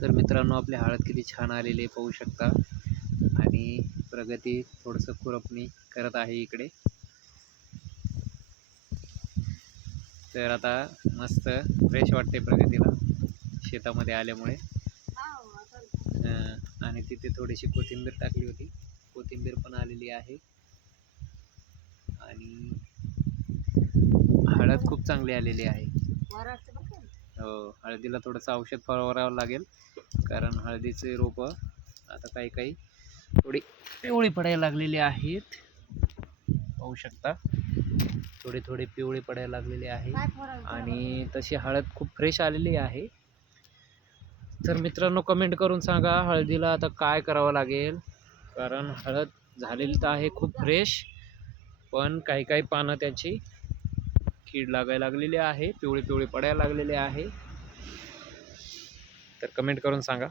तर मित्रांनो, आपली हळद किती छान आलेली आहे पाहू शकता. आणि प्रगती थोडंसं खुरपणी करत आहे इकडे. तर आता मस्त फ्रेश वाटते प्रगतीला शेतामध्ये आल्यामुळे. आणि तिथे थोडीशी कोथिंबीर टाकली होती, कोथिंबीर पण आलेली आहे. आणि हळद खूप चांगली आलेली आहे. हो, हळदीला थोडंसं औषध फवारावं लागेल, कारण हळदीचे रोपं आता काही काही थोडी पिवळी पडायला लागलेली आहेत. पाहू शकता, थोडी थोडी पिवळी पडायला लागलेली आहे. आणि तशी हळद खूप फ्रेश आलेली आहे. तर मित्रांनो, कमेंट करून सांगा हळदीला आता काय करावं लागेल, कारण हळद झालेली तर आहे खूप फ्रेश, पण काही काही पानं त्याची कीड लागायला लागलेली आहे, पिवळी पिवळी पडायला लागलेली आहे. तर कमेंट करून सांगा.